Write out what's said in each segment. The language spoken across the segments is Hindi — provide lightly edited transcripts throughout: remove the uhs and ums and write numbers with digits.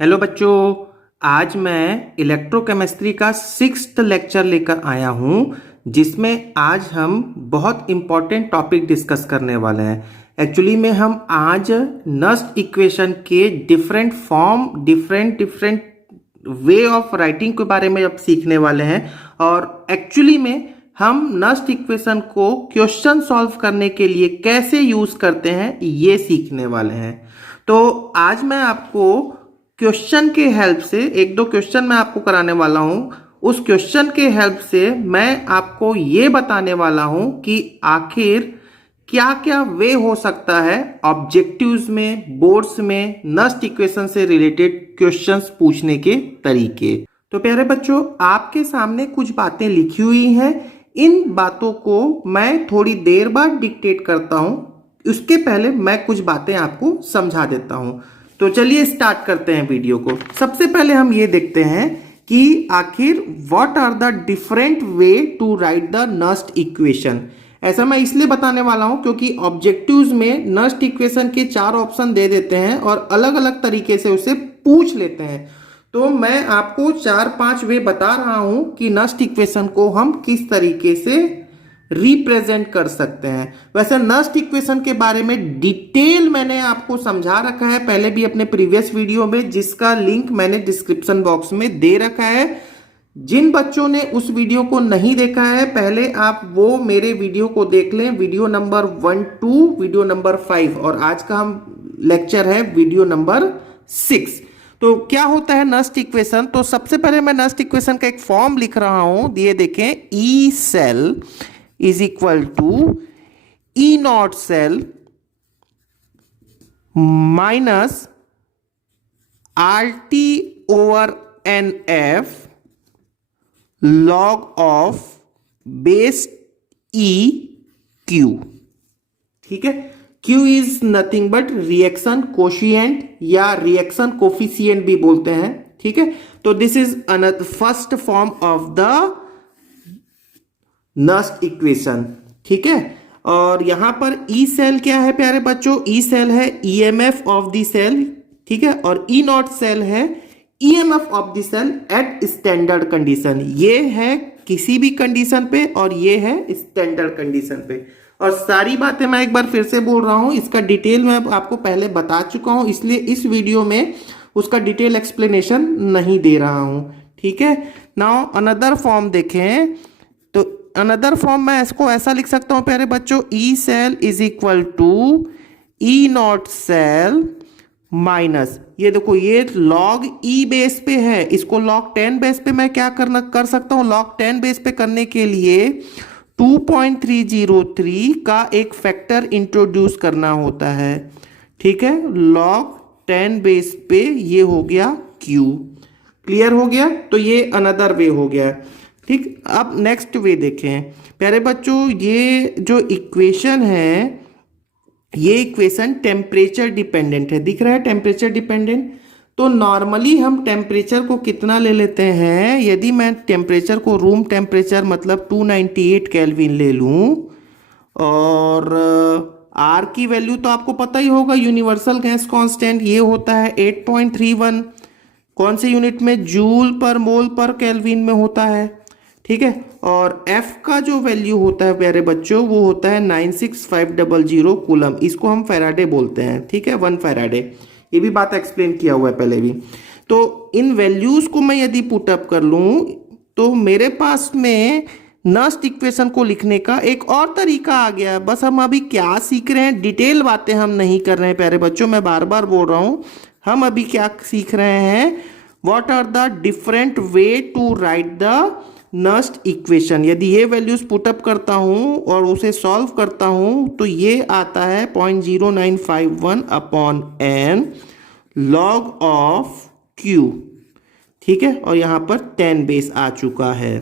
हेलो बच्चों, आज मैं इलेक्ट्रोकेमिस्ट्री का 6th लेक्चर लेकर आया हूँ जिसमें आज हम बहुत इम्पॉर्टेंट टॉपिक डिस्कस करने वाले हैं। एक्चुअली में हम आज नस्ट इक्वेशन के different form different way of writing के बारे में अब सीखने वाले हैं और एक्चुअली में हम नस्ट इक्वेशन को क्वेश्चन सॉल्व करने के लिए कैसे यूज करते हैं ये सीखने वाले हैं। तो आज मैं आपको क्वेश्चन के हेल्प से एक दो क्वेश्चन मैं आपको कराने वाला हूं। उस क्वेश्चन के हेल्प से मैं आपको ये बताने वाला हूं कि आखिर क्या क्या वे हो सकता है ऑब्जेक्टिव्स में, बोर्ड्स में नस्ट इक्वेशन से रिलेटेड क्वेश्चंस पूछने के तरीके। तो प्यारे बच्चों, आपके सामने कुछ बातें लिखी हुई हैं। इन बातों को मैं थोड़ी देर बाद डिक्टेट करता हूं, उसके पहले मैं कुछ बातें आपको समझा देता हूं। तो चलिए स्टार्ट करते हैं वीडियो को। सबसे पहले हम ये देखते हैं कि आखिर what are the different way to write the Nernst equation. ऐसा मैं इसलिए बताने वाला हूं क्योंकि ऑब्जेक्टिव्स में नस्ट इक्वेशन के 4 ऑप्शन दे देते हैं और अलग अलग तरीके से उसे पूछ लेते हैं। तो मैं आपको 4-5 वे बता रहा हूं कि नस्ट इक्वेशन को हम किस तरीके से रिप्रेजेंट कर सकते हैं। वैसे नस्ट इक्वेशन के बारे में डिटेल मैंने आपको समझा रखा है पहले भी अपने प्रीवियस वीडियो में, जिसका लिंक मैंने डिस्क्रिप्शन बॉक्स में दे रखा है। जिन बच्चों ने उस वीडियो को नहीं देखा है, पहले आप वो मेरे वीडियो को देख लें, वीडियो नंबर 1, 2, वीडियो नंबर 5 और आज का हम लेक्चर है वीडियो नंबर 6। तो क्या होता है नस्ट इक्वेशन? तो सबसे पहले मैं नस्ट इक्वेशन का एक फॉर्म लिख रहा हूं, ये देखें, E cell is equal to E naught cell minus RT over NF log of base E Q। ठीक है, Q is nothing but reaction quotient या reaction coefficient भी बोलते हैं। ठीक है, तो this is another first form of the Nernst equation. ठीक है, और यहां पर ई सेल क्या है प्यारे बच्चों? ई सेल है ईएमएफ ऑफ द सेल। ठीक है, और ई नॉट सेल है EMF of the cell at standard condition. ये है किसी भी कंडीशन पे और ये है स्टैंडर्ड कंडीशन पे। और सारी बातें मैं एक बार फिर से बोल रहा हूं, इसका डिटेल मैं आपको पहले बता चुका हूं, इसलिए इस वीडियो में उसका डिटेल एक्सप्लेनेशन नहीं दे रहा हूं। ठीक है, नाउ अनदर फॉर्म देखें। तो अनदर फॉर्म मैं इसको ऐसा लिख सकता हूं प्यारे बच्चों, E cell is equal to E not cell minus, ये देखो ये लॉग ई बेस पे है, इसको लॉग 10 बेस पे मैं क्या कर सकता हूं? लॉग 10 बेस पे करने के लिए 2.303 का एक फैक्टर इंट्रोड्यूस करना होता है। ठीक है, लॉग 10 बेस पे ये हो गया क्यू। क्लियर हो गया? तो ये अनदर वे हो गया। ठीक, अब नेक्स्ट वे देखें प्यारे बच्चों, ये जो इक्वेशन है ये इक्वेशन टेम्परेचर डिपेंडेंट है। दिख रहा है टेम्परेचर डिपेंडेंट? तो नॉर्मली हम टेम्परेचर को कितना ले लेते हैं? यदि मैं टेम्परेचर को रूम टेम्परेचर मतलब 298 केल्विन ले लूं और आर की वैल्यू तो आपको पता ही होगा, यूनिवर्सल गैस कांस्टेंट ये होता है 8.31। कौन से यूनिट में? जूल पर मोल पर केल्विन में होता है। ठीक है, और F का जो वैल्यू होता है प्यारे बच्चों वो होता है 96500 कूलम, इसको हम फैराडे बोलते हैं। ठीक है, 1 फैराडे, ये भी बात एक्सप्लेन किया हुआ है पहले भी। तो इन वैल्यूज को मैं यदि पुट अप कर लूं तो मेरे पास में नस्ट इक्वेशन को लिखने का एक और तरीका आ गया। बस हम अभी क्या सीख रहे हैं, डिटेल बातें हम नहीं कर रहे हैं प्यारे बच्चों, मैं बार बार बोल रहा हूं। हम अभी क्या सीख रहे हैं? What are the different way to write the Nernst equation. यदि ये वैल्यूज पुटअप करता हूं और उसे सॉल्व करता हूं तो ये आता है 0.0951 upon n log of Q. ठीक है, और यहां पर 10 बेस आ चुका है।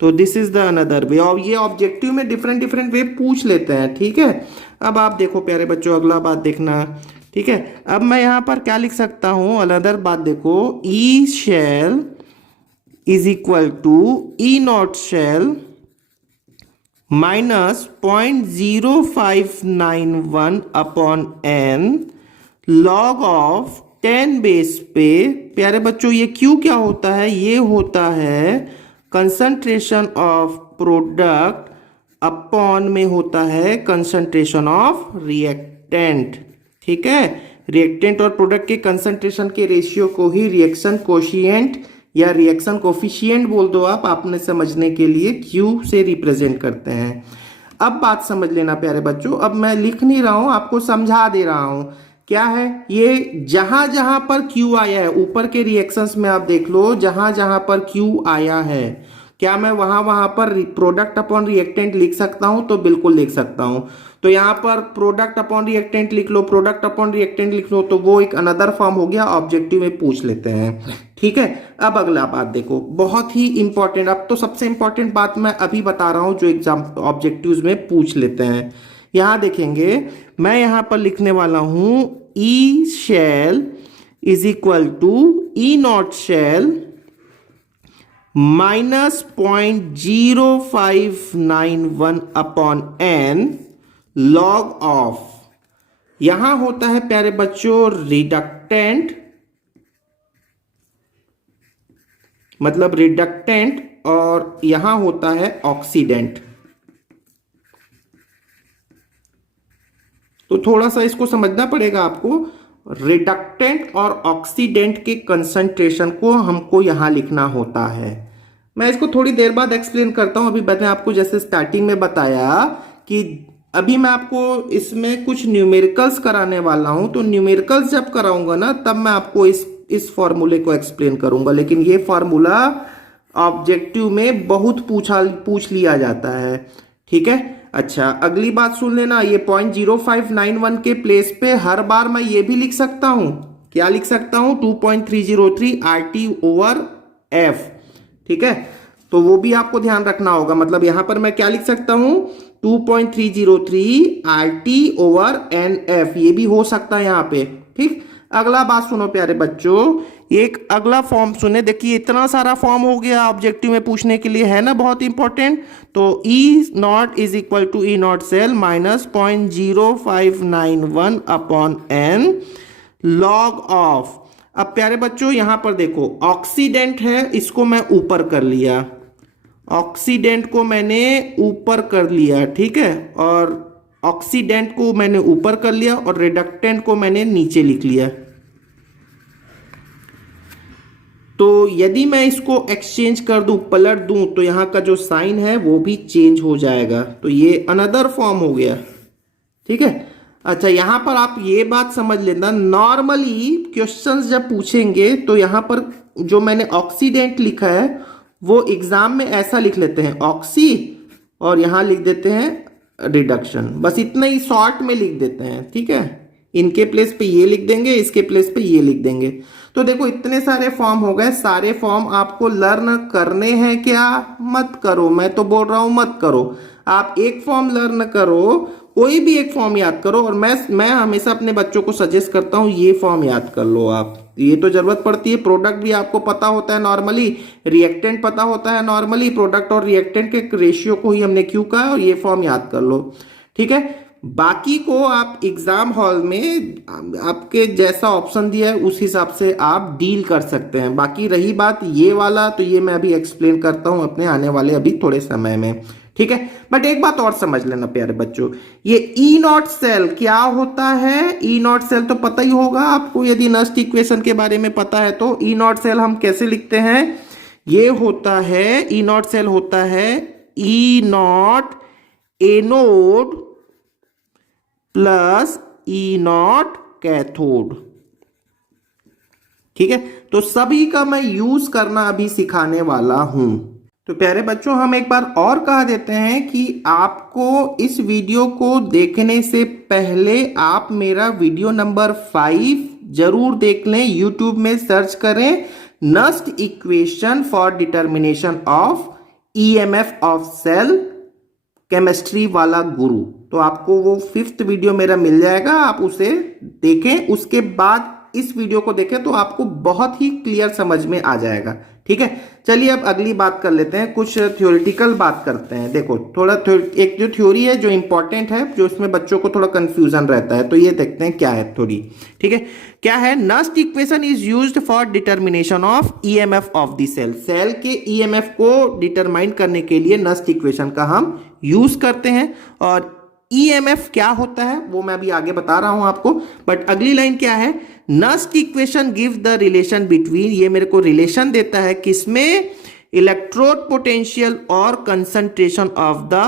तो this is the another way. और ये ऑब्जेक्टिव में डिफरेंट वे पूछ लेते हैं। ठीक है, अब आप देखो प्यारे बच्चों, अगला बात देखना। ठीक है, अब मैं यहां पर क्या लिख सकता हूं? अनदर बात देखो, ई shell is equal to E naught shell minus 0.0591 upon n log of 10 base पे प्यारे बच्चों ये Q क्या होता है, ये होता है कंसंट्रेशन ऑफ प्रोडक्ट अपॉन में होता है कंसंट्रेशन ऑफ रिएक्टेंट। ठीक है, रिएक्टेंट और प्रोडक्ट के कंसंट्रेशन के रेशियो को ही रिएक्शन कोशिएंट या रिएक्शन कोफिशिएंट बोल दो आप, आपने समझने के लिए Q से रिप्रेजेंट करते हैं। अब बात समझ लेना प्यारे बच्चों, अब मैं लिख नहीं रहा हूं, आपको समझा दे रहा हूं। क्या है ये, जहां जहां पर Q आया है, ऊपर के रिएक्शंस में आप देख लो, जहां जहां पर Q आया है, क्या मैं वहां वहां पर प्रोडक्ट अपॉन रिएक्टेंट लिख सकता हूं? तो बिल्कुल लिख सकता हूं। तो यहां पर प्रोडक्ट अपॉन रिएक्टेंट लिख लो, प्रोडक्ट अपॉन रिएक्टेंट लिख लो, तो वो एक अनदर फॉर्म हो गया, ऑब्जेक्टिव में पूछ लेते हैं। ठीक है, अब अगला बात देखो, बहुत ही इंपॉर्टेंट, अब तो सबसे इंपॉर्टेंट बात मैं अभी बता रहा हूं जो एग्जाम ऑब्जेक्टिव्स में पूछ लेते हैं। यहां देखेंगे, मैं यहां पर लिखने वाला हूं E cell is equal to E naught cell minus 0.0591 upon n log of, यहां होता है प्यारे बच्चों रिडक्टेंट, मतलब रिडक्टेंट, और यहां होता है ऑक्सीडेंट। तो थोड़ा सा इसको समझना पड़ेगा आपको, रिडक्टेंट और ऑक्सीडेंट के कंसंट्रेशन को हमको यहां लिखना होता है। मैं इसको थोड़ी देर बाद एक्सप्लेन करता हूं, अभी मैंने आपको जैसे स्टार्टिंग में बताया कि अभी मैं आपको इसमें कुछ न्यूमेरिकल्स कराने वाला हूं, तो न्यूमेरिकल्स जब कराऊंगा ना, तब मैं आपको इस फॉर्मूले को एक्सप्लेन करूंगा। लेकिन ये फॉर्मूला ऑब्जेक्टिव में बहुत पूछ लिया जाता है। ठीक है, अच्छा अगली बात सुन लेना, ये 0.0591 के प्लेस पे हर बार मैं ये भी लिख सकता हूं, क्या लिख सकता हूं, 2.303 RT ओवर F। ठीक है, तो वो भी आपको ध्यान रखना होगा, मतलब यहां पर मैं क्या लिख सकता हूं, 2.303 RT ओवर NF, ये भी हो सकता है यहां पे। ठीक, अगला बात सुनो प्यारे बच्चों, एक अगला फॉर्म सुने, देखिए इतना सारा फॉर्म हो गया ऑब्जेक्टिव में पूछने के लिए, है ना, बहुत इंपॉर्टेंट। तो E naught is equal to E not cell minus 0.0591 upon n log of. अब प्यारे बच्चों यहां पर देखो, ऑक्सीडेंट है, इसको मैं ऊपर कर लिया, ऑक्सीडेंट को मैंने ऊपर कर लिया। ठीक है, और ऑक्सीडेंट को मैंने ऊपर कर लिया और रिडक्टेंट को मैंने नीचे लिख लिया। तो यदि मैं इसको एक्सचेंज कर दूं, पलट दूं, तो यहां का जो साइन है वो भी चेंज हो जाएगा, तो ये अनदर फॉर्म हो गया। ठीक है, अच्छा यहां पर आप ये बात समझ लेना, नॉर्मली क्वेश्चंस जब पूछेंगे तो यहां पर जो मैंने ऑक्सीडेंट लिखा है वो एग्जाम में ऐसा लिख लेते हैं ऑक्सी, और यहां लिख देते हैं रिडक्शन, बस इतना ही शॉर्ट में लिख देते हैं। ठीक है, इनके प्लेस पे ये लिख देंगे, इसके प्लेस पे ये लिख देंगे। तो देखो इतने सारे फॉर्म हो गए, सारे फॉर्म आपको लर्न करने हैं क्या? मत करो, मैं तो बोल रहा हूं मत करो, आप एक फॉर्म लर्न करो, कोई भी एक फॉर्म याद करो, और मैं हमेशा अपने बच्चों को सजेस्ट करता हूं ये फॉर्म याद कर लो आप, ये तो जरूरत पड़ती है। प्रोडक्ट भी आपको पता होता है नॉर्मली, रिएक्टेंट पता होता है नॉर्मली, प्रोडक्ट और रिएक्टेंट के रेशियो को ही हमने क्यों कहा, और ये फॉर्म याद कर लो। ठीक है, बाकी को आप एग्जाम हॉल में आपके जैसा ऑप्शन दिया है उस हिसाब से आप डील कर सकते हैं। बाकी रही बात ये वाला, तो ये मैं अभी एक्सप्लेन करता हूं अपने आने वाले अभी थोड़े समय में। ठीक है, बट एक बात और समझ लेना प्यारे बच्चों, ये ई नॉट सेल क्या होता है? ई नॉट सेल तो पता ही होगा आपको, यदि नस्ट इक्वेशन के बारे में पता है तो। ई नॉट सेल हम कैसे लिखते हैं? ये होता है, ई नॉट सेल होता है E naught anode plus E naught cathode. ठीक है, तो सभी का मैं यूज करना अभी सिखाने वाला हूं। तो प्यारे बच्चों हम एक बार और कह देते हैं कि आपको इस वीडियो को देखने से पहले आप मेरा वीडियो नंबर 5 जरूर देख लें, यूट्यूब में सर्च करें Nernst equation for determination of EMF of cell, chemistry वाला गुरु। तो आपको वो 5th वीडियो मेरा मिल जाएगा, आप उसे देखें, उसके बाद इस वीडियो को देखें तो आपको बहुत ही क्लियर समझ में आ जाएगा। ठीक है, चलिए अब अगली बात कर लेते हैं, कुछ थ्योरेटिकल बात करते हैं। देखो थोड़ा एक जो थ्योरी है जो इंपॉर्टेंट है, जो इसमें बच्चों को थोड़ा कंफ्यूजन रहता है, तो ये देखते हैं क्या है थोड़ी। ठीक है, क्या है? Nernst equation is used for determination of EMF of the cell. Cell के ईएमएफ को डिटरमाइन करने के लिए नस्ट इक्वेशन का हम यूज करते हैं। और ईएमएफ क्या होता है वो मैं अभी आगे बता रहा हूं आपको, बट अगली लाइन क्या है? Nernst equation give the relation between, ये मेरे को रिलेशन देता है किसमें? इलेक्ट्रोड पोटेंशियल और concentration of the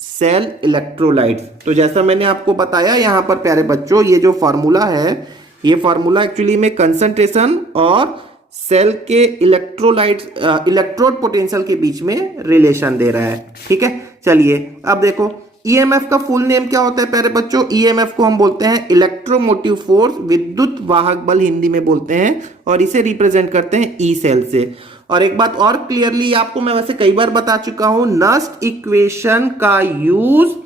cell electrolytes. तो जैसा मैंने आपको बताया यहां पर प्यारे बच्चों, ये जो फॉर्मूला है, ये फॉर्मूला एक्चुअली में कंसंट्रेशन और सेल के इलेक्ट्रोलाइट्स इलेक्ट्रोड पोटेंशियल के बीच में रिलेशन दे रहा है। ठीक है, चलिए अब देखो ईएमएफ का फुल नेम क्या होता है प्यारे बच्चों? ईएमएफ को हम बोलते हैं इलेक्ट्रोमोटिव फोर्स, विद्युत वाहक बल हिंदी में बोलते हैं, और इसे रिप्रेजेंट करते हैं ई सेल से। और एक बात और क्लियरली आपको मैं वैसे कई बार बता चुका हूं, नस्ट इक्वेशन का यूज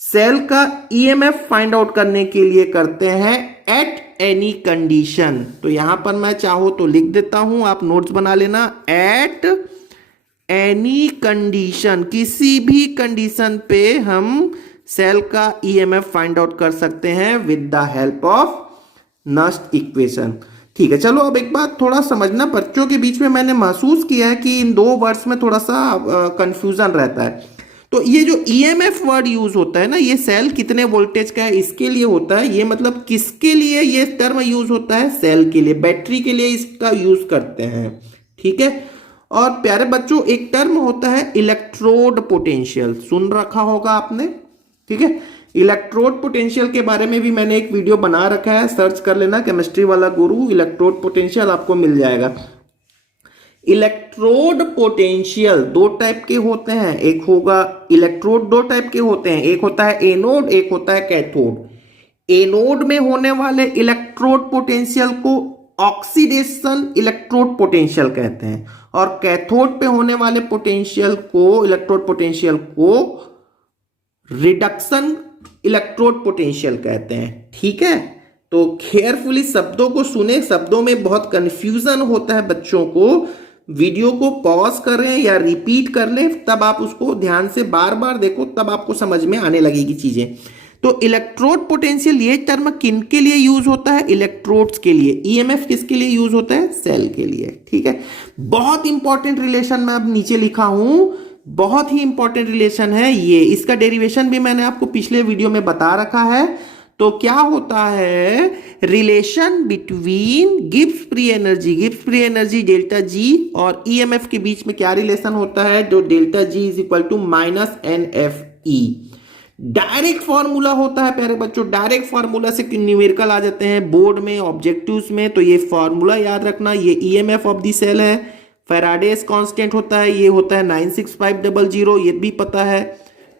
सेल का ईएमएफ फाइंड आउट करने के लिए करते हैं एट एनी कंडीशन। तो यहां पर मैं चाहूं तो लिख देता हूं, आप नोट्स बना लेना। एट एनी कंडीशन, किसी भी कंडीशन पे हम सेल का ईएमएफ फाइंड आउट कर सकते हैं with the help of Nernst equation. ठीक है, चलो अब एक बात थोड़ा समझना, बच्चों के बीच में मैंने महसूस किया है कि इन दो वर्ड्स में थोड़ा सा कंफ्यूजन रहता है। तो ये जो ईएमएफ वर्ड यूज होता है ना, ये सेल कितने वोल्टेज का है इसके लिए होता है। ये मतलब किसके लिए ये टर्म यूज होता है? सेल के लिए, बैटरी के लिए इसका यूज करते हैं। ठीक है, और प्यारे बच्चों एक टर्म होता है इलेक्ट्रोड पोटेंशियल, सुन रखा होगा आपने। ठीक है, इलेक्ट्रोड पोटेंशियल के बारे में भी मैंने एक वीडियो बना रखा है, सर्च कर लेना, केमिस्ट्री वाला गुरु इलेक्ट्रोड पोटेंशियल, आपको मिल जाएगा। इलेक्ट्रोड पोटेंशियल दो टाइप के होते हैं, एक होगा इलेक्ट्रोड दो टाइप के होते हैं, एक होता है एनोड, एक होता है कैथोड। एनोड में होने वाले इलेक्ट्रोड पोटेंशियल को ऑक्सीडेशन इलेक्ट्रोड पोटेंशियल कहते हैं, और कैथोड पे होने वाले पोटेंशियल को, इलेक्ट्रोड पोटेंशियल को रिडक्शन इलेक्ट्रोड पोटेंशियल कहते हैं। ठीक है, तो केयरफुली शब्दों को सुने, शब्दों में बहुत कंफ्यूजन होता है बच्चों को। वीडियो को पॉज करें या रिपीट कर लें, तब आप उसको ध्यान से बार बार देखो, तब आपको समझ में आने लगेगी चीजें। तो इलेक्ट्रोड पोटेंशियल ये टर्म किन के लिए यूज होता है? इलेक्ट्रोड्स के लिए। ईएमएफ किसके लिए यूज होता है? सेल के लिए। ठीक है, बहुत इंपॉर्टेंट रिलेशन मैं अब नीचे लिखा हूं, बहुत ही इंपॉर्टेंट रिलेशन है ये। इसका डेरिवेशन भी मैंने आपको पिछले वीडियो में बता रखा है। तो क्या होता है? Relation between Gibbs free energy delta G और ईएमएफ के बीच में क्या रिलेशन होता है? जो delta G is equal to minus n F E. Direct formula होता है प्यारे बच्चों, डायरेक्ट फॉर्मूला से न्यूमेरिकल आ जाते हैं बोर्ड में, ऑब्जेक्टिव्स में। तो ये फॉर्मूला याद रखना, ये ईएमएफ ऑफ द सेल है, फैराडेज कांस्टेंट होता है, ये होता है 96500, ये भी पता है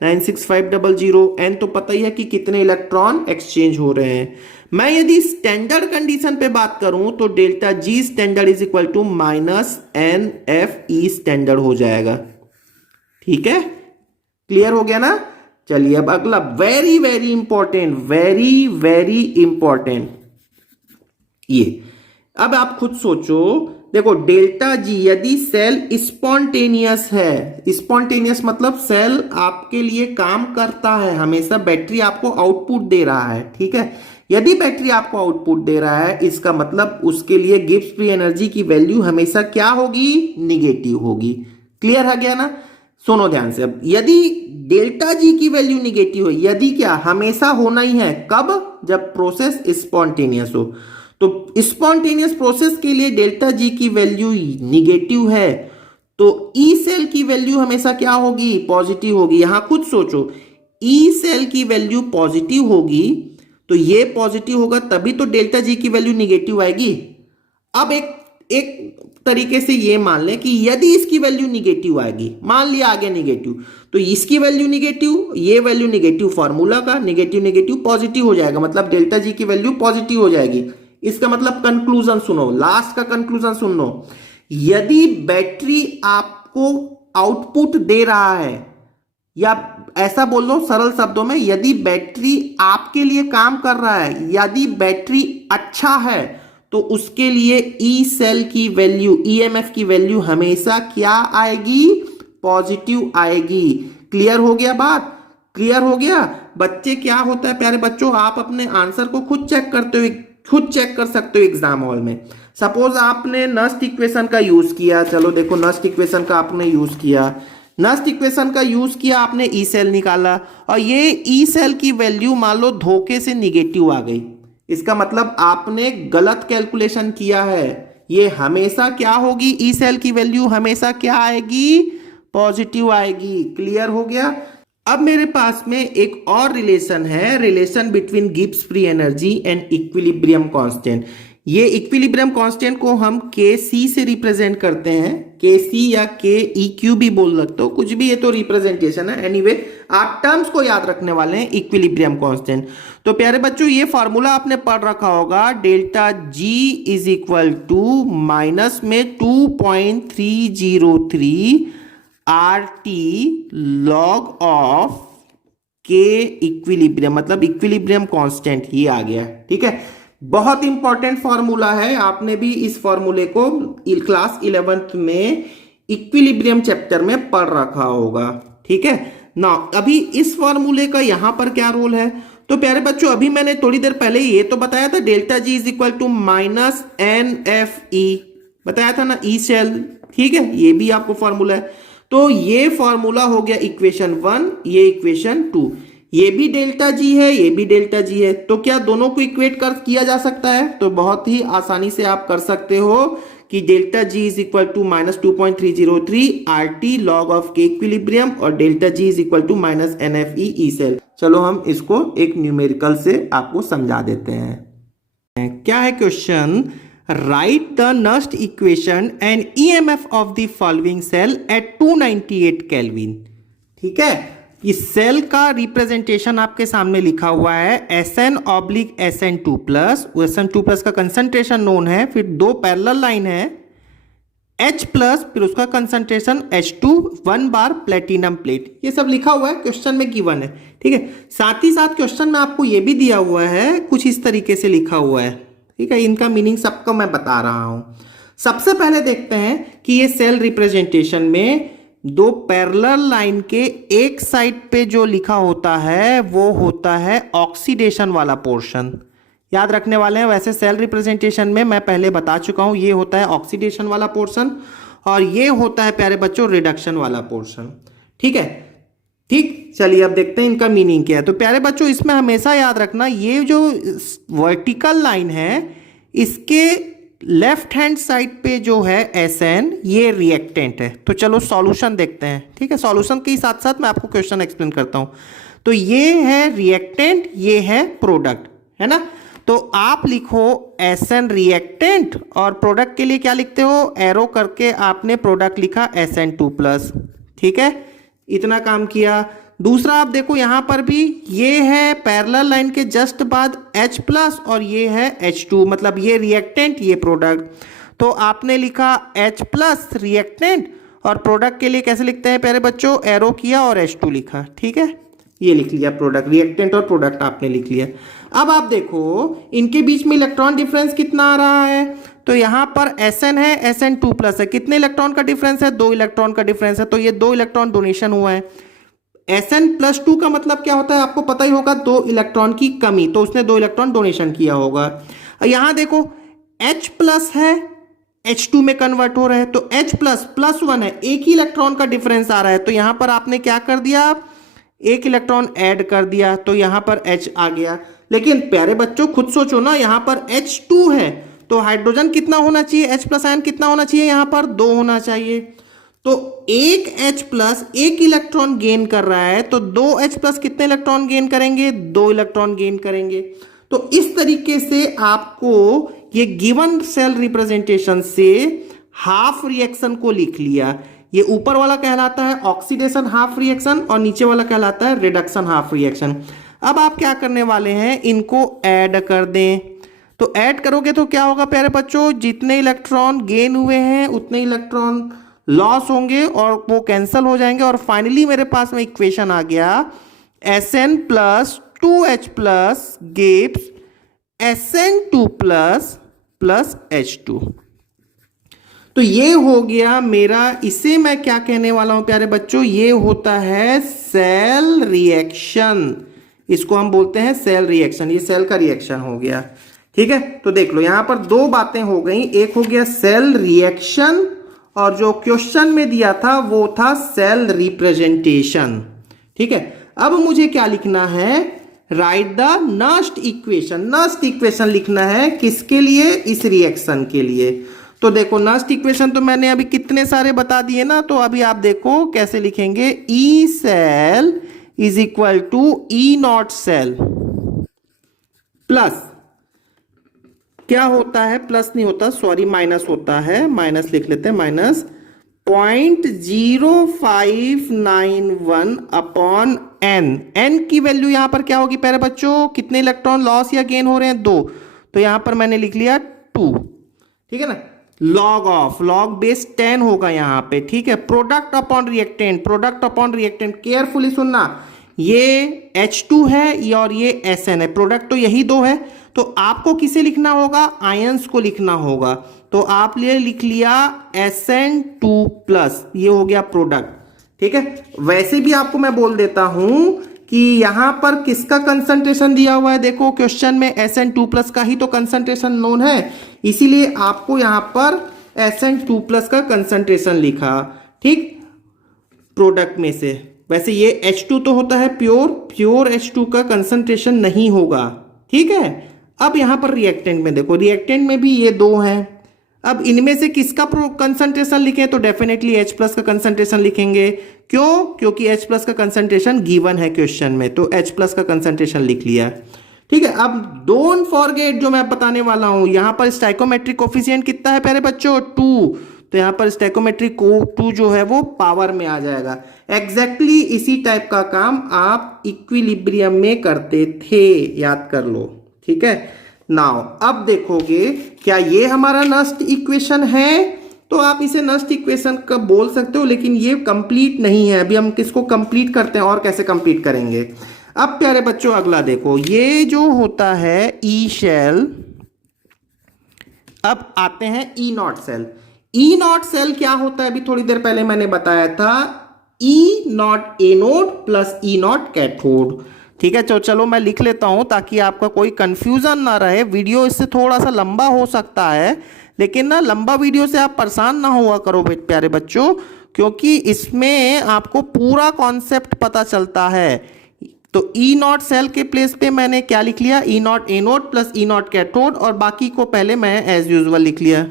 96500। एन तो पता ही है कि कितने इलेक्ट्रॉन एक्सचेंज हो रहे हैं। मैं यदि स्टैंडर्ड कंडीशन पे बात करूं तो delta G standard is equal to minus n F E standard हो जाएगा। ठीक है, क्लियर हो गया ना? चलिए अब अगला very very important, very very important, ये अब आप खुद सोचो। देखो डेल्टा जी यदि सेल स्पॉन्टेनियस है, स्पॉन्टेनियस मतलब सेल आपके लिए काम करता है, हमेशा बैटरी आपको आउटपुट दे रहा है। ठीक है, यदि बैटरी आपको आउटपुट दे रहा है, इसका मतलब उसके लिए गिब्स फ्री एनर्जी की वैल्यू हमेशा क्या होगी? निगेटिव होगी। क्लियर हो गया ना? सुनो ध्यान से। अब यदि डेल्टा जी की वैल्यू निगेटिव है, यदि क्या हमेशा होना ही है, कब? जब प्रोसेस स्पॉन्टेनियस हो। तो स्पॉन्टेनियस प्रोसेस के लिए डेल्टा जी की वैल्यू निगेटिव है, तो ई सेल की वैल्यू हमेशा क्या होगी? पॉजिटिव होगी। यहां खुद सोचो, ई सेल की वैल्यू पॉजिटिव होगी तो ये पॉजिटिव होगा, तभी तो डेल्टा जी की वैल्यू निगेटिव आएगी। अब एक तरीके से ये मान लें कि यदि इसकी वैल्यू निगेटिव आएगी, मान लिया आ गया निगेटिव, तो इसकी वैल्यू निगेटिव, ये वैल्यू निगेटिव, फॉर्मूला का निगेटिव निगेटिव पॉजिटिव हो जाएगा, मतलब डेल्टा जी की वैल्यू पॉजिटिव हो जाएगी। इसका मतलब कंक्लूजन सुनो, लास्ट का कंक्लूजन सुनो। यदि बैटरी आपको आउटपुट दे रहा है, या ऐसा बोल दो सरल शब्दों में, यदि बैटरी आपके लिए काम कर रहा है, यदि बैटरी अच्छा है, तो उसके लिए ई सेल की वैल्यू, ईएमएफ की वैल्यू हमेशा क्या आएगी? पॉजिटिव आएगी। क्लियर हो गया बात? क्लियर हो गया बच्चे? क्या होता है प्यारे बच्चों, आप अपने आंसर को खुद चेक करते हो, खुद चेक कर सकते हो एग्जाम हॉल में। सपोज आपने नस्ट इक्वेशन का यूज किया, चलो देखो नस्ट इक्वेशन का आपने यूज किया, नस्ट इक्वेशन का यूज किया, आपने ई सेल निकाला और ये ई सेल की वैल्यू मान लो धोखे से निगेटिव आ गई, इसका मतलब आपने गलत कैलकुलेशन किया है। ये हमेशा क्या होगी? ई सेल की वैल्यू हमेशा क्या आएगी? पॉजिटिव आएगी। क्लियर हो गया? अब मेरे पास में एक और रिलेशन है, relation between Gibbs free energy and equilibrium constant. ये इक्विलिब्रियम कांस्टेंट को हम के सी से रिप्रेजेंट करते हैं, के सी या के ई क्यू भी बोल सकते हो, कुछ भी, ये तो रिप्रेजेंटेशन है। एनीवे आप टर्म्स को याद रखने वाले हैं, इक्विलिब्रियम कांस्टेंट। तो प्यारे बच्चों ये फॉर्मूला आपने पढ़ रखा होगा, delta G is equal to minus में 2.303 R T log of K equilibrium, मतलब इक्विलिब्रियम कांस्टेंट, ये आ गया। ठीक है, बहुत इंपॉर्टेंट फॉर्मूला है, आपने भी इस फॉर्मूले को क्लास 11th में इक्विलिब्रियम चैप्टर में पढ़ रखा होगा। ठीक है ना, अभी इस फॉर्मूले का यहां पर क्या रोल है? तो प्यारे बच्चों अभी मैंने थोड़ी देर पहले ये तो बताया था, delta G is equal to minus n F E बताया था ना, ई सेल। ठीक है, ये भी आपको फॉर्मूला है। तो ये फॉर्मूला हो गया इक्वेशन 1, ये इक्वेशन 2, ये भी डेल्टा जी है, ये भी डेल्टा जी है। तो क्या दोनों को इक्वेट कर किया जा सकता है? तो बहुत ही आसानी से आप कर सकते हो कि delta G is equal to minus 2.303 R T log of K equilibrium और delta G is equal to minus n F E cell. चलो हम इसको एक न्यूमेरिकल से आपको समझा देते हैं। क्या है question? Write the Nernst equation and EMF of the following cell at 298 Kelvin. ठीक है, इस सेल का रिप्रेजेंटेशन आपके सामने लिखा हुआ है, SN/SN2 प्लस, SN2 प्लस का कंसंट्रेशन नोन है, फिर दो पैरेलल लाइन है H प्लस, फिर उसका कंसंट्रेशन H2, 1 बार प्लेटिनम प्लेट, ये सब लिखा हुआ है, क्वेश्चन में गिवन है। ठीक है, साथ ही साथ क्वेश्चन में आपको ये भी दिया हुआ है, कुछ इस तरीके से लिखा हुआ है। ठीक है, इनका मीनिंग सबको मैं बता रहा हूं। सबसे पहले देखते हैं कि ये सेल रिप्रेजेंटेशन में दो पैरेलल लाइन के एक साइड पे जो लिखा होता है वो होता है ऑक्सीडेशन वाला पोर्शन। याद रखने वाले हैं, वैसे सेल रिप्रेजेंटेशन में मैं पहले बता चुका हूं, ये होता है ऑक्सीडेशन वाला पोर्शन और ये होता है प्यारे बच्चों रिडक्शन वाला पोर्शन। ठीक है, ठीक, चलिए अब देखते हैं इनका मीनिंग क्या है। तो प्यारे बच्चों इसमें हमेशा याद रखना, ये जो वर्टिकल लाइन है इसके लेफ्ट हैंड साइड पे जो है SN, ये रिएक्टेंट है। तो चलो सॉल्यूशन देखते हैं। ठीक है, सॉल्यूशन के साथ साथ मैं आपको क्वेश्चन एक्सप्लेन करता हूं। तो ये है रिएक्टेंट, ये है प्रोडक्ट, है ना। तो आप लिखो SN रिएक्टेंट और प्रोडक्ट के लिए क्या लिखते हो, एरो करके आपने प्रोडक्ट लिखा SN2 प्लस। ठीक है, इतना काम किया। दूसरा आप देखो यहां पर भी ये है पैरेलल लाइन के जस्ट बाद H प्लस और ये है H2, मतलब ये रिएक्टेंट ये प्रोडक्ट। तो आपने लिखा H प्लस रिएक्टेंट और प्रोडक्ट के लिए कैसे लिखते हैं प्यारे बच्चों, एरो किया और H2 लिखा। ठीक है, ये लिख लिया प्रोडक्ट, रिएक्टेंट और प्रोडक्ट आपने लिख लिया। अब आप देखो इनके बीच में इलेक्ट्रॉन डिफरेंस कितना आ रहा है। तो यहां पर SN है, SN2 प्लस है, कितने इलेक्ट्रॉन का डिफरेंस है, 2 इलेक्ट्रॉन का डिफरेंस है। तो ये 2 इलेक्ट्रॉन डोनेशन हुआ है। SN+2 का मतलब क्या होता है आपको पता ही होगा, 2 इलेक्ट्रॉन की कमी, तो उसने 2 इलेक्ट्रॉन डोनेशन किया होगा। यहां देखो H प्लस है, H2 में कन्वर्ट हो रहा है, तो H प्लस प्लस 1 है, एक ही इलेक्ट्रॉन का डिफरेंस आ रहा है। तो यहां पर आपने क्या कर दिया, एक इलेक्ट्रॉन ऐड कर दिया, तो यहां पर H आ गया। लेकिन प्यारे बच्चों खुद सोचो ना, यहां पर H2 है तो हाइड्रोजन कितना होना चाहिए, H प्लस आयन कितना होना चाहिए, यहां पर 2 होना चाहिए। तो एक H प्लस एक इलेक्ट्रॉन गेन कर रहा है, तो 2H प्लस कितने इलेक्ट्रॉन गेन करेंगे, 2 इलेक्ट्रॉन गेन करेंगे। तो इस तरीके से आपको ये गिवन सेल रिप्रेजेंटेशन से हाफ रिएक्शन को लिख लिया। ये ऊपर वाला कहलाता है ऑक्सीडेशन हाफ रिएक्शन और नीचे वाला कहलाता है रिडक्शन हाफ रिएक्शन। अब आप क्या करने वाले हैं, इनको ऐड कर दें। तो ऐड करोगे तो क्या होगा प्यारे बच्चों, जितने इलेक्ट्रॉन गेन हुए हैं उतने इलेक्ट्रॉन लॉस होंगे और वो कैंसल हो जाएंगे। और फाइनली मेरे पास में इक्वेशन आ गया, SN plus 2H plus gives SN2 plus plus H2। तो ये हो गया मेरा, इसे मैं क्या कहने वाला हूं प्यारे बच्चों, ये होता है सेल रिएक्शन। इसको हम बोलते हैं सेल रिएक्शन। ये सेल का रिएक्शन हो गया। ठीक है, तो देख लो यहां पर दो बातें हो गई। एक हो गया सेल रिएक्शन, और जो क्वेश्चन में दिया था वो था सेल रिप्रेजेंटेशन। ठीक है, अब मुझे क्या लिखना है, write the Nernst equation. Nernst equation लिखना है किसके लिए, इस रिएक्शन के लिए। तो देखो नस्ट इक्वेशन तो मैंने अभी कितने सारे बता दिए ना, तो अभी आप देखो कैसे लिखेंगे। E cell is equal to E not cell plus, क्या होता है, प्लस नहीं होता, सॉरी माइनस होता है, माइनस लिख लेते हैं, माइनस 0.0591 अपॉन एन। एन की वैल्यू यहां पर क्या होगी प्यारे बच्चों, कितने इलेक्ट्रॉन लॉस या गेन हो रहे हैं, 2। तो यहां पर मैंने लिख लिया 2। ठीक है ना, लॉग ऑफ, लॉग बेस 10 होगा यहां पे। ठीक है, product upon reactant, product upon reactant, carefully सुनना, ये H2 है और ये Sn है, प्रोडक्ट तो यही दो है। तो आपको किसे लिखना होगा, आयंस को लिखना होगा। तो आप लिए लिख लिया Sn2 प्लस, ये हो गया प्रोडक्ट। ठीक है, वैसे भी आपको मैं बोल देता हूं कि यहां पर किसका कंसंट्रेशन दिया हुआ है, देखो क्वेश्चन में Sn2 प्लस का ही तो कंसंट्रेशन नोन है, इसीलिए आपको यहां पर Sn2 प्लस का कंसंट्रेशन लिखा। ठीक, प्रोडक्ट में से। वैसे ये H2 तो होता है प्योर, प्योर H2 का कंसंट्रेशन नहीं होगा। ठीक है, अब यहां पर रिएक्टेंट में देखो, रिएक्टेंट में भी ये दो हैं। अब इनमें से किसका कंसंट्रेशन लिखें, तो डेफिनेटली H प्लस का कंसंट्रेशन लिखेंगे। क्यों, क्योंकि H प्लस का कंसंट्रेशन गिवन है क्वेश्चन में, तो H प्लस का कंसंट्रेशन लिख लिया। ठीक है, अब डोंट फॉरगेट जो मैं बताने वाला हूं, यहां पर स्टोइकोमेट्रिक कोफिशिएंट कितना है प्यारे बच्चों, 2। तो यहां पर स्टोइकोमेट्रिक को 2 जो है वो पावर में आ जाएगा। एग्जैक्टली इसी टाइप का काम आप इक्विलिब्रियम में करते थे, याद कर लो। ठीक है, नाउ अब देखोगे क्या ये हमारा नस्ट इक्वेशन है, तो आप इसे नस्ट इक्वेशन का बोल सकते हो, लेकिन ये कंप्लीट नहीं है। अभी हम किसको कंप्लीट करते हैं और कैसे कंप्लीट करेंगे। अब प्यारे बच्चों अगला देखो, ये जो होता है ई शेल, अब आते हैं E not cell. E not cell क्या होता है, अभी थोड़ी देर पहले मैंने बताया था, E naught anode plus E naught cathode. ठीक है, तो चलो मैं लिख लेता हूं ताकि आपका कोई कंफ्यूजन ना रहे। वीडियो इससे थोड़ा सा लंबा हो सकता है, लेकिन ना लंबा वीडियो से आप परेशान ना हुआ करो प्यारे बच्चों, क्योंकि इसमें आपको पूरा कॉन्सेप्ट पता चलता है। तो ई नॉट सेल के प्लेस पे मैंने क्या लिख लिया, E naught anode plus E naught cathode, और बाकी को पहले मैं एज यूजुअल लिख लिया।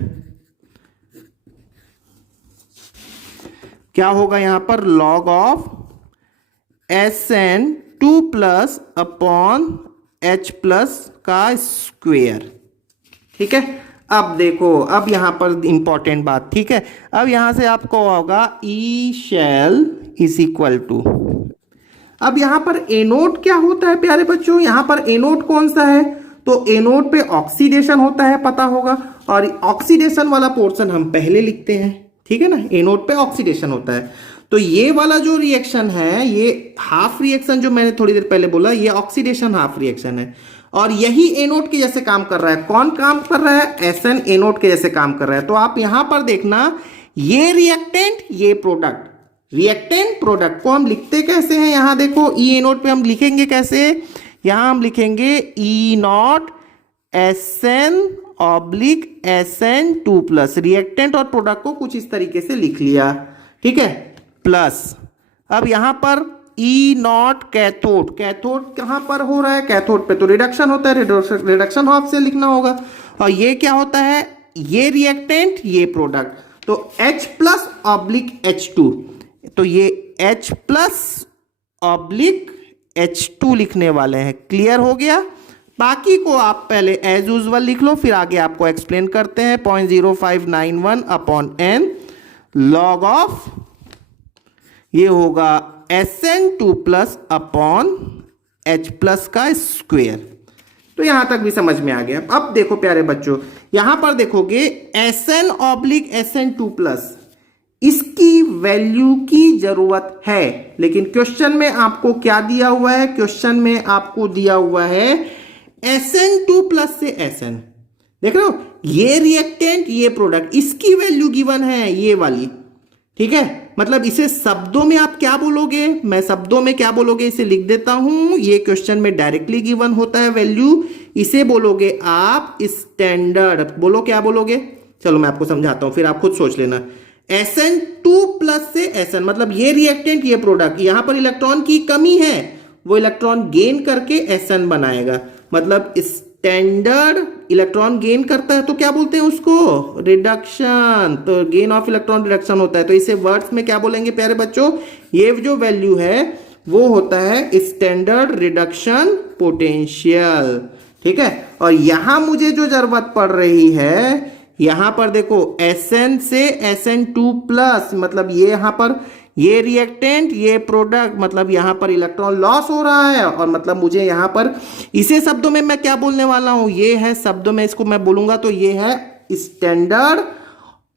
क्या होगा यहां पर, log of Sn2 plus upon H plus का स्क्वेयर। ठीक है, अब देखो, अब यहां पर इंपॉर्टेंट बात। ठीक है, अब यहां से आपको होगा ई शेल इज इक्वल टू, अब यहां पर एनोड क्या होता है प्यारे बच्चों, यहां पर एनोड कौन सा है, तो एनोड पे ऑक्सीडेशन होता है, पता होगा, और ऑक्सीडेशन वाला पोर्शन हम पहले लिखते हैं। ठीक है ना, एनोड पे ऑक्सीडेशन होता है। तो ये वाला जो रिएक्शन है, ये हाफ रिएक्शन जो मैंने थोड़ी देर पहले बोला, ये ऑक्सीडेशन हाफ रिएक्शन है, और यही एनोड के जैसे काम कर रहा है। कौन काम कर रहा है, Sn एनोड के जैसे काम कर रहा है। तो आप यहां पर देखना, ये रिएक्टेंट, ये प्रोडक्ट, रिएक्टेंट प्रोडक्ट को हम लिखते कैसे हैं, यहां देखो ई एनोड पे हम लिखेंगे कैसे, यहां हम लिखेंगे E naught Sn oblique Sn2 plus, reactant और प्रोडक्ट को कुछ इस तरीके से लिख लिया। ठीक है, प्लस अब यहां पर ई नॉट कैथोड, कैथोड कहां पर हो रहा है, कैथोड पे तो रिडक्शन होता है, रिडक्शन हाफ से लिखना होगा। और ये क्या होता है, ये रिएक्टेंट, ये प्रोडक्ट, तो H प्लस ऑब्लिक H2, तो ये H प्लस ऑब्लिक H2 लिखने वाले हैं। क्लियर हो गया, बाकी को आप पहले एज यूजुअल लिख लो, फिर आगे आपको एक्सप्लेन करते हैं। 0.0591 अपॉन एन, लॉग ऑफ ये होगा Sn2 plus upon H plus का स्क्वेयर। तो यहां तक भी समझ में आ गया। अब देखो प्यारे बच्चों, यहां पर देखोगे Sn ऑब्लिक Sn2 प्लस, इसकी वैल्यू की जरूरत है, लेकिन क्वेश्चन में आपको क्या दिया हुआ है, क्वेश्चन में आपको दिया हुआ है Sn2 प्लस से Sn। देख रहे हो, ये रिएक्टेंट ये प्रोडक्ट, इसकी वैल्यू गिवन है ये वाली, ठीक है। मतलब इसे शब्दों में आप क्या बोलोगे, मैं शब्दों में क्या बोलोगे इसे लिख देता हूं, ये क्वेश्चन में डायरेक्टली गिवन होता है वैल्यू, इसे बोलोगे आप स्टैंडर्ड। बोलो क्या बोलोगे, चलो मैं आपको समझाता हूं फिर आप खुद सोच लेना। SN2 प्लस से SN, मतलब ये रिएक्टेंट ये प्रोडक्ट, यहां पर इलेक्ट्रॉन की कमी है, वो इलेक्ट्रॉन गेन करके SN बनाएगा। मतलब स्टैंडर्ड इलेक्ट्रॉन गेन करता है तो क्या बोलते हैं उसको, रिडक्शन। तो गेन ऑफ इलेक्ट्रॉन रिडक्शन होता है, तो इसे वर्ड्स में क्या बोलेंगे प्यारे बच्चों, ये जो वैल्यू है वो होता है स्टैंडर्ड रिडक्शन पोटेंशियल, ठीक है। और यहां मुझे जो जरूरत पड़ रही है, यहां पर देखो SN से SN2 प्लस, मतलब ये यहां पर ये रिएक्टेंट ये प्रोडक्ट, मतलब यहां पर इलेक्ट्रॉन लॉस हो रहा है, और मतलब मुझे यहां पर इसे शब्दों में मैं क्या बोलने वाला हूं, ये है शब्दों में इसको मैं बोलूंगा तो ये है स्टैंडर्ड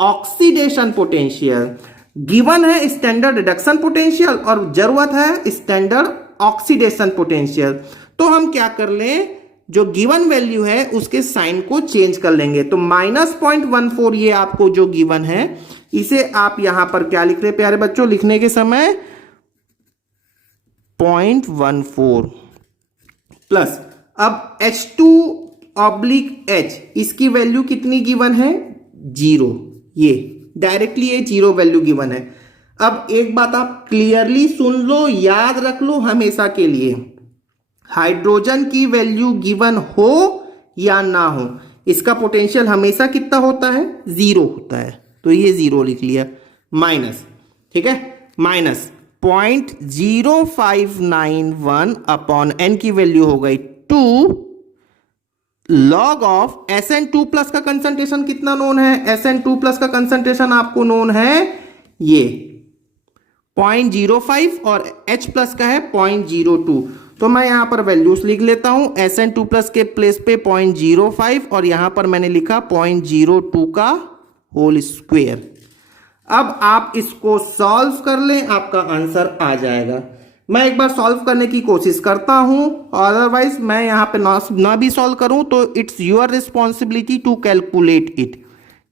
ऑक्सीडेशन पोटेंशियल। गिवन है स्टैंडर्ड रिडक्शन पोटेंशियल और जरूरत है स्टैंडर्ड ऑक्सीडेशन पोटेंशियल। तो हम क्या कर लें, जो गिवन वैल्यू है उसके साइन को चेंज कर लेंगे। तो -0.14 ये आपको जो गिवन है, इसे आप यहां पर क्या लिख रहे प्यारे बच्चों, लिखने के समय 0.14 प्लस, अब H2/H इसकी वैल्यू कितनी गिवन है, 0, ये डायरेक्टली ये 0 वैल्यू गिवन है। अब एक बात आप क्लियरली सुन लो, याद रख लो हमेशा के लिए, हाइड्रोजन की वैल्यू गिवन हो या ना हो, इसका पोटेंशियल हमेशा कितना होता है, 0 होता है। तो ये 0 लिख लिया, माइनस, ठीक है, माइनस 0.0591 अपॉन n की वैल्यू हो गई 2 लॉग ऑफ SN2 प्लस का कंसंट्रेशन कितना नोन है, SN2 प्लस का कंसंट्रेशन आपको नोन है ये 0.05 और H प्लस का है 0.02। तो मैं यहां पर वैल्यूज लिख लेता हूं, SN2 प्लस के प्लेस पे 0.05 और यहां पर मैंने लिखा 0.02 का होल स्क्वायर। अब आप इसको सॉल्व कर लें, आपका आंसर आ जाएगा। मैं एक बार सॉल्व करने की कोशिश करता हूं, अदरवाइज मैं यहां पे ना भी सॉल्व करूं तो it's your responsibility to calculate it,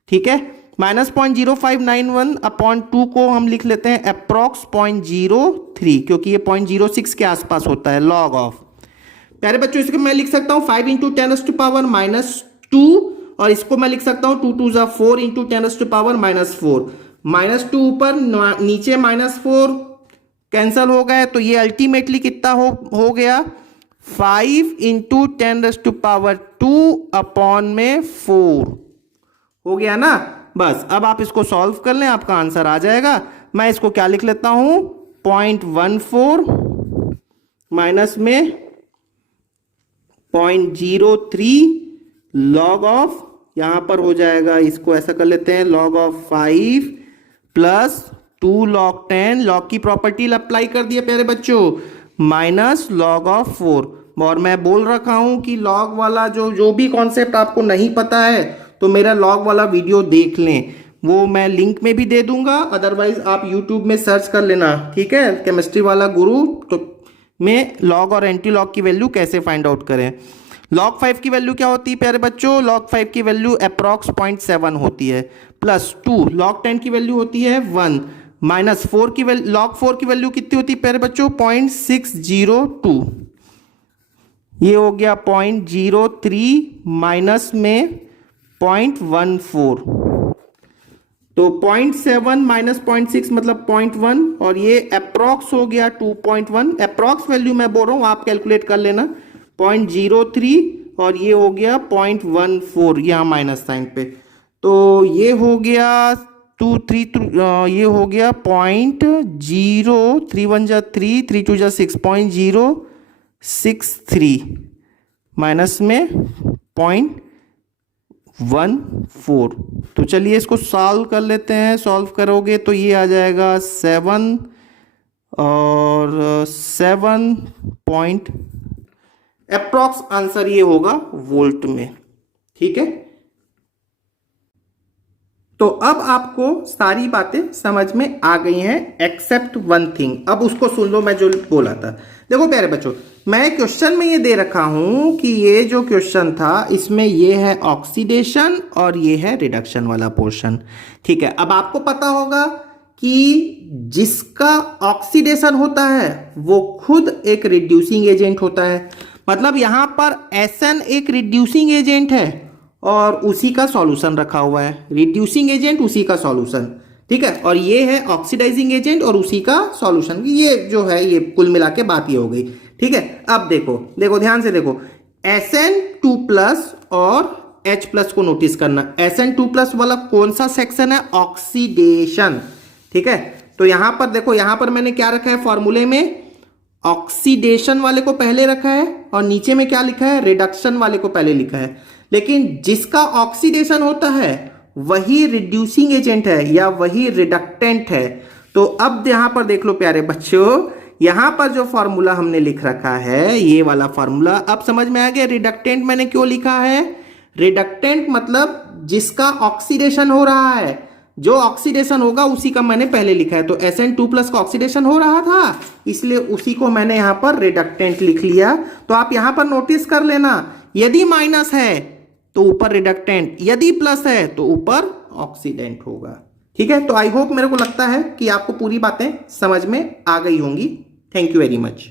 ठीक है। -0.0591 अपॉन 2 को हम लिख लेते हैं अप्रॉक्स 0.03, क्योंकि ये 0.06 के आसपास होता है, लॉग ऑफ। प्यारे बच्चों इसको मैं लिख सकता हूं 5 × 10⁻⁻2, और इसको मैं लिख सकता हूं 2 2 4 × 10⁻⁻4। -2 ऊपर नीचे -4 कैंसल हो गए, तो ये अल्टीमेटली कितना हो गया 5 × 10⁻2 अपॉन में 4 हो गया ना। बस अब आप इसको सॉल्व कर लें, आपका आंसर आ जाएगा। मैं इसको क्या लिख लेता हूं 0.14 माइनस में 0.03 लॉग ऑफ, यहां पर हो जाएगा, इसको ऐसा कर लेते हैं log of 5 plus 2 log 10, log की प्रॉपर्टी अप्लाई कर दिया प्यारे बच्चों, माइनस लॉग ऑफ 4। और मैं बोल रखा हूं कि लॉग वाला जो भी कॉन्सेप्ट आपको नहीं पता है तो मेरा लॉग वाला वीडियो देख लें, वो मैं लिंक में भी दे दूंगा, अदरवाइज आप यूट्यूब में सर्च कर लेना, ठीक है, केमिस्ट्री वाला गुरु तो में लॉग और एंटी लॉग की वैल्यू कैसे फाइंड आउट करें। log 5 की वैल्यू क्या होती है प्यारे बच्चों, log 5 की वैल्यू अप्रॉक्स 0.7 होती है, प्लस 2 log 10 की वैल्यू होती है 1, माइनस 4 की वैल्यू, log 4 की वैल्यू कितनी होती है प्यारे बच्चों 0.602, ये हो गया 0.03 माइनस में 0.14, तो 0.7 माइनस 0.6 मतलब 0.1, और ये अप्रॉक्स हो गया 2.1। अप्रॉक्स वैल्यू मैं बोल रहा हूं, आप कैलकुलेट कर लेना 0.03, और ये हो गया 0.14 यहाँ माइनस साइन पे, तो ये हो गया 2 3 ये हो गया 0.0 3 1 जा 3 3 2 जा 6 0.063 माइनस में 0.14। तो चलिए इसको सॉल्व कर लेते हैं, सॉल्व करोगे तो ये आ जाएगा 7 और 7 पॉइंट, अप्रॉक्स आंसर ये होगा वोल्ट में, ठीक है। तो अब आपको सारी बातें समझ में आ गई हैं एक्सेप्ट वन थिंग। अब उसको सुन लो, मैं जो बोला था। देखो प्यारे बच्चों, मैं क्वेश्चन में ये दे रखा हूं कि ये जो क्वेश्चन था इसमें ये है ऑक्सीडेशन और ये है रिडक्शन वाला पोर्शन। ठीक है, अब आपको पता होगा कि जिसका ऑक्सीडेशन होता है वो खुद एक रिड्यूसिंग एजेंट होता है। मतलब यहां पर SN एक रिड्यूसिंग एजेंट है और उसी का सॉल्यूशन रखा हुआ है। रिड्यूसिंग एजेंट उसी का सॉल्यूशन, ठीक है, और ये है ऑक्सीडाइजिंग एजेंट और उसी का सॉल्यूशन। ये जो है ये कुल मिला के बात ये हो गई। ठीक है, अब देखो देखो ध्यान से देखो, SN2+ और H+ को नोटिस करना। SN2+ वाला कौन सा सेक्शन है? ऑक्सीडेशन। ठीक है, तो यहां पर देखो, यहां पर मैंने क्या रखा है फॉर्मूले में, ऑक्सीडेशन वाले को पहले रखा है और नीचे में क्या लिखा है, रिडक्शन वाले को पहले लिखा है। लेकिन जिसका ऑक्सीडेशन होता है वही रिड्यूसिंग एजेंट है या वही रिडक्टेंट है। तो अब यहां पर देख लो प्यारे बच्चों, यहां पर जो फॉर्मूला हमने लिख रखा है ये वाला फॉर्मूला, अब समझ में आ गया रिडक्टेंट मैंने क्यों लिखा है। रिडक्टेंट मतलब जिसका ऑक्सीडेशन हो रहा है, जो ऑक्सीडेशन होगा उसी का मैंने पहले लिखा है। तो SN2+ का ऑक्सीडेशन हो रहा था इसलिए उसी को मैंने यहां पर रिडक्टेंट लिख लिया। तो आप यहां पर नोटिस कर लेना, यदि माइनस है तो ऊपर रिडक्टेंट, यदि प्लस है तो ऊपर ऑक्सीडेंट होगा। ठीक है, तो आई होप, मेरे को लगता है कि आपको पूरी बातें समझ में आ गई होंगी। Thank you very much.